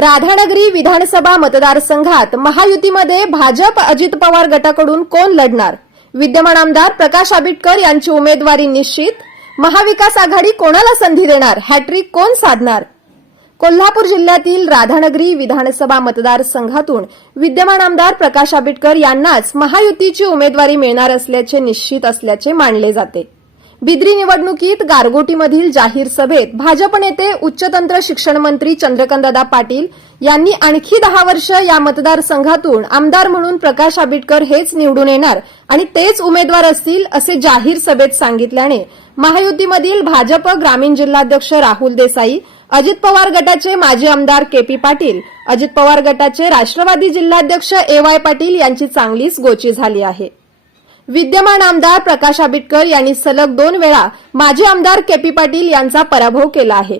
राधानगरी विधानसभा मतदारसंघात महायुतीमध्ये भाजप अजित पवार गटाकडून कोण लढणार? विद्यमान आमदार प्रकाश आबिटकर यांची उमेदवारी निश्चित. महाविकास आघाडी कोणाला संधी देणार? हॅट्रिक कोण साधणार? कोल्हापूर जिल्ह्यातील राधानगरी विधानसभा मतदारसंघातून विद्यमान आमदार प्रकाश आबिटकर यांनाच महायुतीची उमेदवारी मिळणार असल्याचे निश्चित असल्याचे मानले जाते. बिद्री निवडणुकीत गारगोटीमधील जाहीर सभेत भाजप नेते उच्चतंत्र शिक्षण मंत्री चंद्रकांतदादा पाटील यांनी आणखी दहा वर्ष या मतदारसंघातून आमदार म्हणून प्रकाश आबिटकर हेच निवडून येणार आणि तेच उमेदवार असतील असे जाहीर सभेत सांगितल्याने महायुतीमधील भाजप ग्रामीण जिल्हाध्यक्ष राहुल देसाई अजित पवार गटाचे माजी आमदार के पी पाटील अजित पवार गटाचे राष्ट्रवादी जिल्हाध्यक्ष ए वाय पाटील यांची चांगलीच गोची झाली आहे. विद्यमान आमदार प्रकाश आबिटकर यांनी सलग दोन वेळा माजी आमदार के पी पाटील यांचा पराभव केला आहे.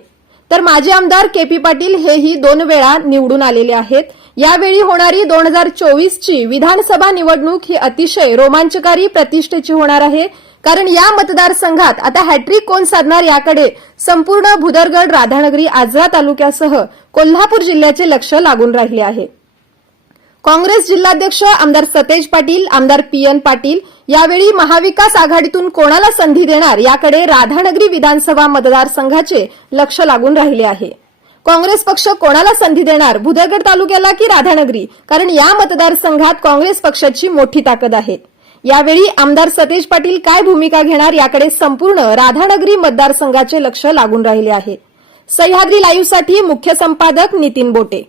तर माजी आमदार के पी पाटील हेही दोन वेळा निवडून आलेले आहेत. यावेळी होणारी दोन हजार चोवीसची विधानसभा निवडणूक ही अतिशय रोमांचकारी प्रतिष्ठेची होणार आहे. कारण या मतदारसंघात आता हॅट्रिक कोण साधणार याकडे संपूर्ण भुदरगड राधानगरी आजरा तालुक्यासह कोल्हापूर जिल्ह्याचे लक्ष लागून राहिले आहे. काँग्रेस जिल्हाध्यक्ष आमदार सतेज पाटील आमदार पी एन पाटील यावेळी महाविकास आघाडीतून कोणाला संधी देणार याकडे राधानगरी विधानसभा मतदारसंघाचे लक्ष लागून राहिले आहे. काँग्रेस पक्ष कोणाला संधी देणार? भुदरगड तालुक्याला की राधानगरी? कारण या मतदारसंघात काँग्रेस पक्षाची मोठी ताकद आहे. यावेळी आमदार सतेज पाटील काय भूमिका घेणार याकडे संपूर्ण राधानगरी मतदारसंघाचे लक्ष लागून राहिले आहे. सह्याद्री लाईव्हसाठी मुख्य संपादक नितीन बोटे.